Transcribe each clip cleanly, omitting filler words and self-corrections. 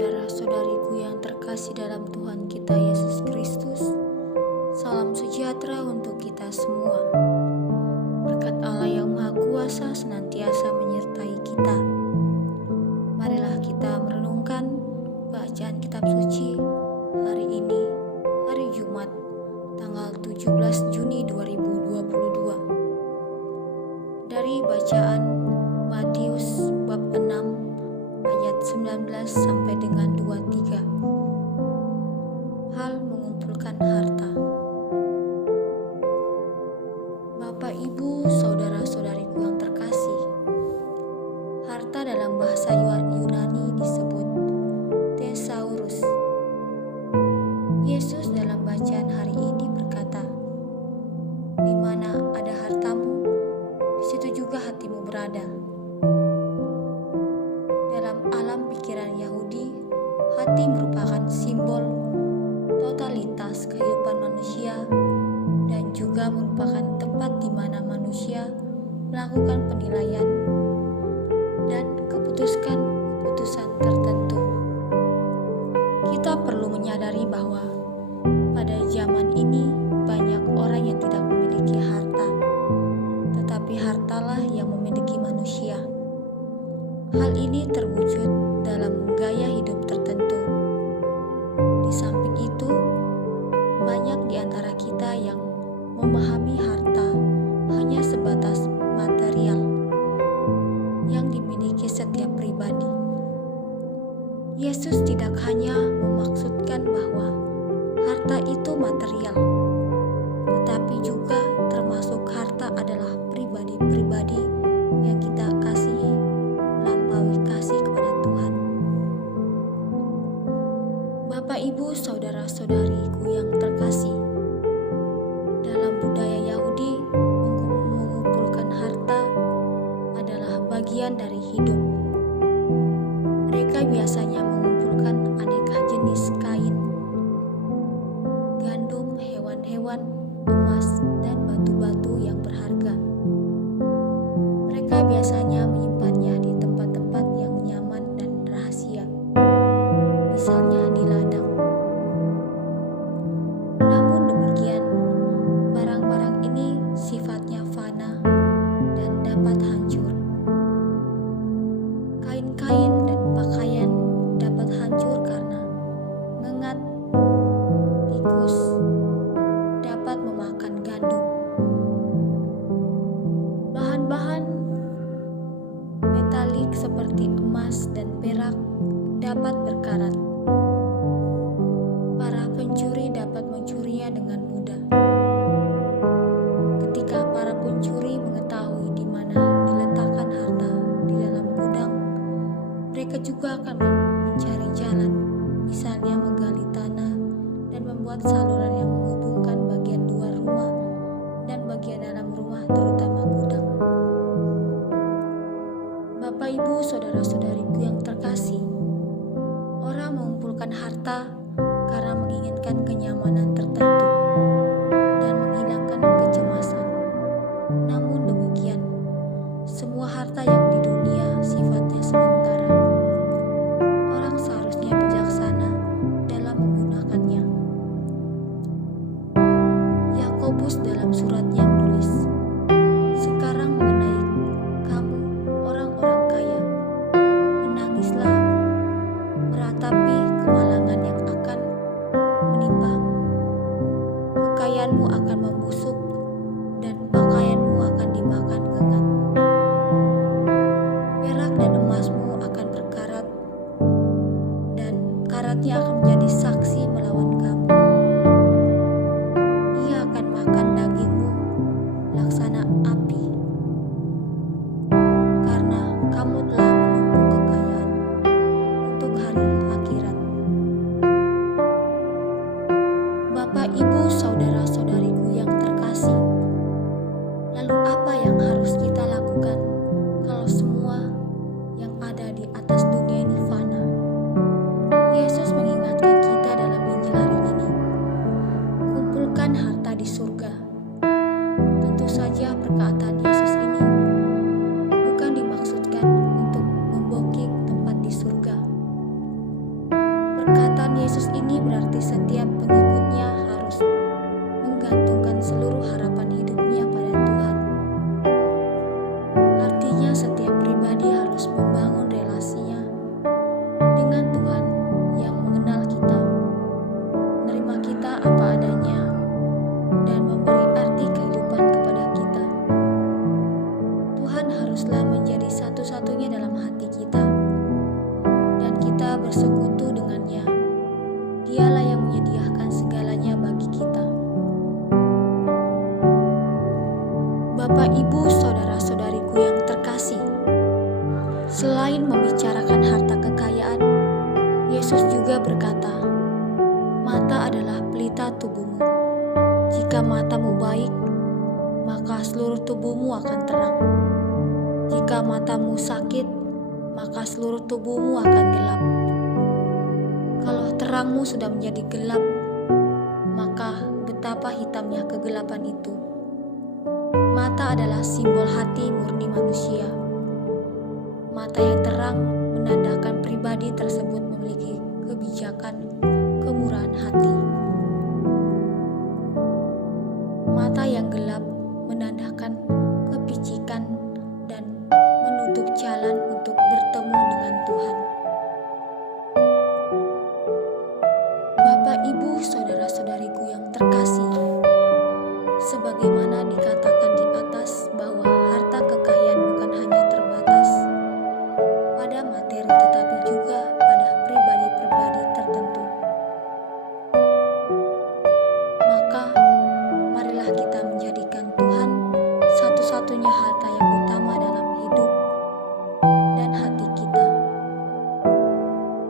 Saudara-saudariku yang terkasih dalam Tuhan kita Yesus Kristus, salam sejahtera untuk kita semua. Berkat Allah yang Maha Kuasa senantiasa menyertai kita. Marilah kita merenungkan bacaan kitab suci hari ini, hari Jumat, tanggal 17 Juni 2022. Dari bacaan Matius bab 6 ayat 19 sampai dengan 23. Hal mengumpulkan harta. Bapak, Ibu, saudara-saudariku yang terkasih, harta dalam bahasa Yunani disebut thesaurus. Yesus dalam bacaan hari ini berkata, "Di mana ada hartamu, di situ juga hatimu berada." Dalam alam pikiran Yahudi, hati merupakan simbol totalitas kehidupan manusia dan juga merupakan tempat di mana manusia melakukan penilaian dan keputusan tertentu. Kita perlu menyadari bahwa pada zaman ini banyak orang yang tidak memiliki harta, tetapi hartalah yang memiliki manusia. Hal ini terwujud dalam gaya hidup tertentu. Di samping itu, banyak di antara kita yang memahami harta hanya sebatas material yang dimiliki setiap pribadi. Yesus tidak hanya memaksudkan bahwa harta itu material, tetapi juga termasuk harta adalah pribadi-pribadi yang kita kasihi melampaui kasih kepada Tuhan. Bapak, Ibu, saudara-saudariku yang terkasih, dalam budaya Yahudi, mengumpulkan harta adalah bagian dari hidup. Mereka biasanya mengumpulkan aneka jenis kain, gandum, hewan-hewan, emas, dan batu-batu yang berharga. Mereka biasanya menyimpannya di tempat-tempat yang nyaman dan rahasia, misalnya di ladang. Namun demikian, barang-barang ini sifatnya fana dan dapat hancur. Kain-kain dan pakaian dapat hancur karena ngengat, tikus, dapat memakan gandum. Bahan-bahan metalik seperti emas dan perak dapat berkarat. Para pencuri dapat mencurinya dengan mudah. Ketika para pencuri mengetahui di mana diletakkan harta di dalam gudang, mereka juga akan mencari jalan, misalnya menggali tanah dan membuat saluran yang menghubungkan bagian luar rumah dan bagian dalam rumah, terutama gudang. Bapak, Ibu, saudara-saudariku yang terkasih, orang mengumpulkan harta karena menginginkan kenyamanan tertentu dan menghilangkan kecemasan. Namun demikian, semua harta yang di dunia sifatnya sementara. Orang seharusnya bijaksana dalam menggunakannya. Yakobus dalam suratnya menulis, "Sekarang mengenai kamu, orang-orang kaya, menangislah, meratapi kemalangan yang akan menimpamu. Kekayaanmu akan membusuk dan pakaianmu akan dimakan ngengat. Perak dan emasmu akan berkarat, dan karatnya akan menjadi saksi melawan kamu. Ia akan makan dagingmu laksana api, karena kamu telah menumpuk kekayaan untuk hari akhirat." Bapak, Ibu, saudara-saudariku yang terkasih, lalu apa yang harus kita lakukan kalau semua yang ada di atas dunia ini fana? Yesus mengingatkan kita dalam Injil hari ini, kumpulkan harta di surga. Tentu saja perkataan Yesus ini bukan dimaksudkan untuk membooking tempat di surga, Tuhan Yesus ini berarti setiap pengikutnya harus menggantungkan seluruh harapan hidupnya pada Tuhan. Artinya setiap pribadi harus membangun relasinya dengan Tuhan yang mengenal kita, menerima kita apa adanya, dan memberi arti kehidupan kepada kita. Tuhan haruslah menjadi satu-satunya dalam hati kita, dan kita bersekutu dengannya. Dialah yang menyediakan segalanya bagi kita. Bapak, Ibu, saudara-saudariku yang terkasih, selain membicarakan harta kekayaan, Yesus juga berkata, "Mata adalah pelita tubuhmu. Jika matamu baik, maka seluruh tubuhmu akan terang. Jika matamu sakit, maka seluruh tubuhmu akan gelap." Kalau terangmu sudah menjadi gelap, maka betapa hitamnya kegelapan itu. Mata adalah simbol hati murni manusia. Mata yang terang menandakan pribadi tersebut memiliki kebijakan, kemurahan hati. Mata yang gelap menandakan kepicikan dan menutup jalan untuk bertemu dengan Tuhan. Bapak, Ibu, saudara-saudariku yang terkasih, sebagaimana dikatakan di atas bahwa harta kekayaan bukan hanya terbatas pada materi tetapi juga pada pribadi-pribadi tertentu. Maka marilah kita menjadikan Tuhan satu-satunya harta yang utama dalam hidup dan hati kita.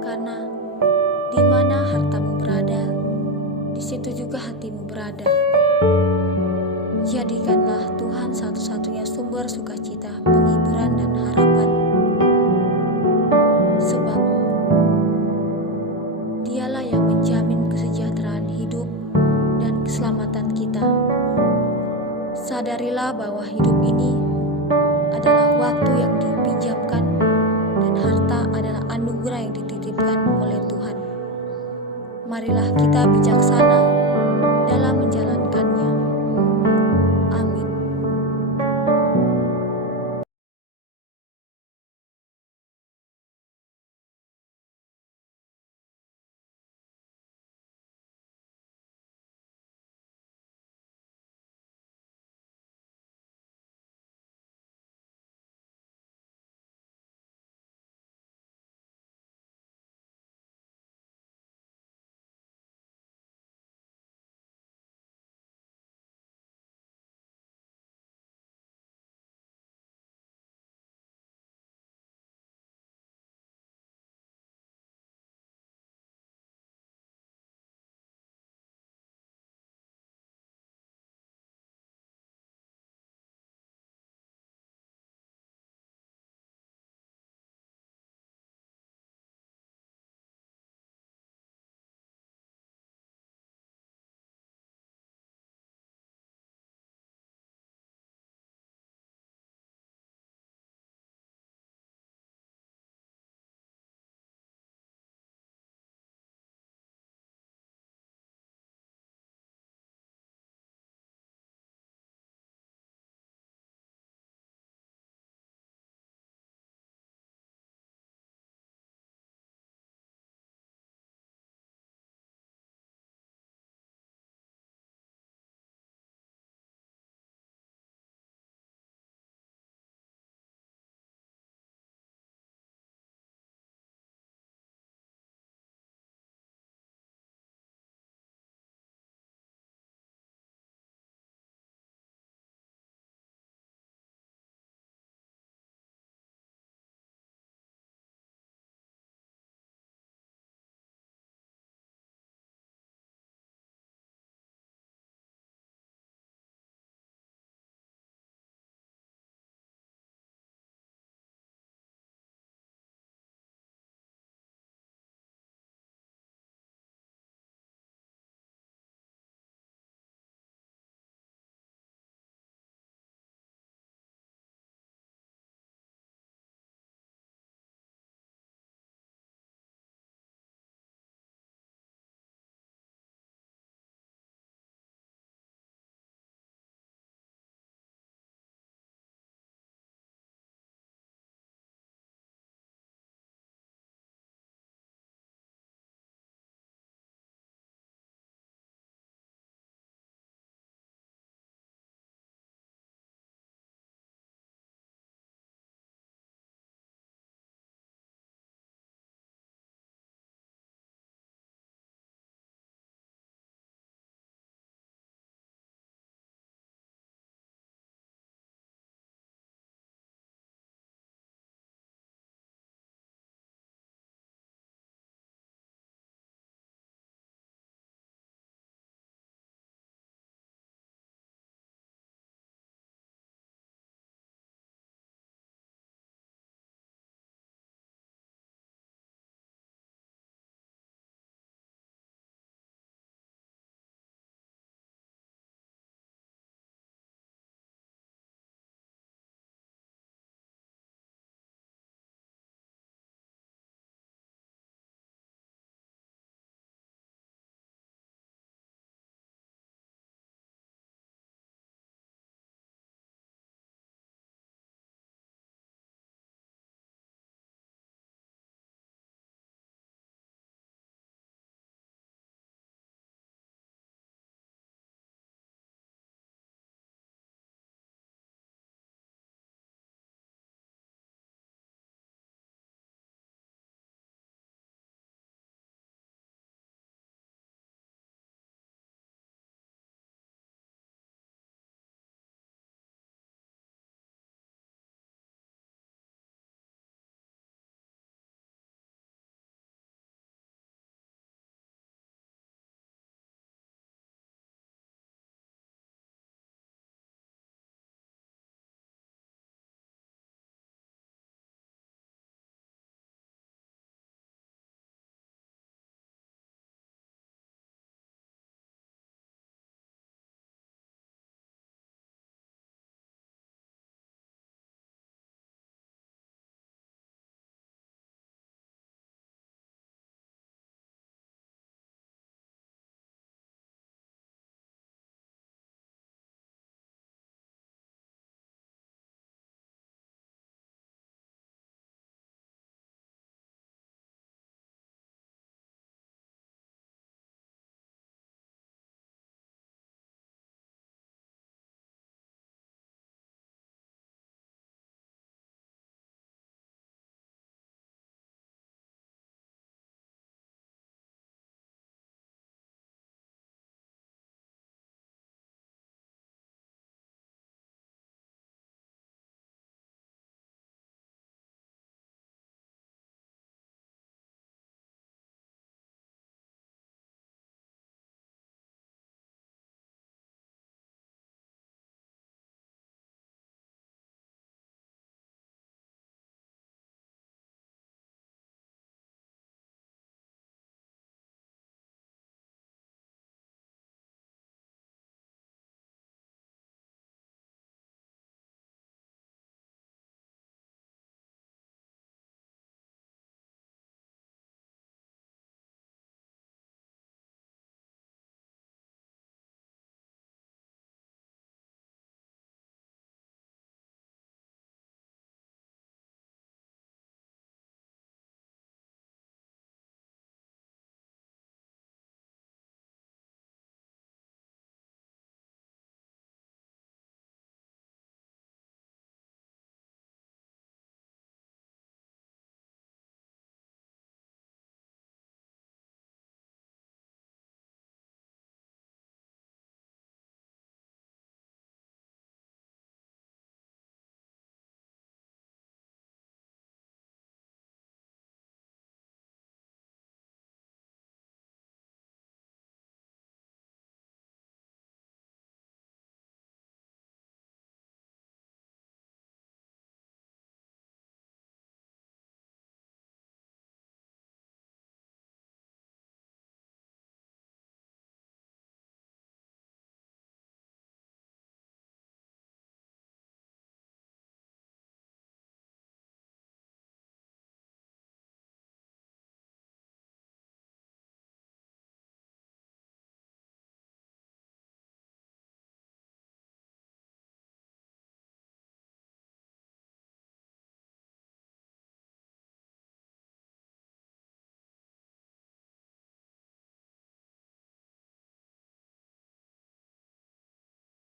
Karena di mana hartamu berada, di situ juga hatimu berada. Jadikanlah Tuhan satu-satunya sumber sukacita, penghiburan, dan harapan. Sebab Dialah yang menjamin kesejahteraan hidup dan keselamatan kita. Sadarilah bahwa hidup ini adalah waktu yang dipinjamkan dan harta adalah anugerah yang dititipkan oleh Tuhan. Marilah kita bijaksana dalam menjalankannya.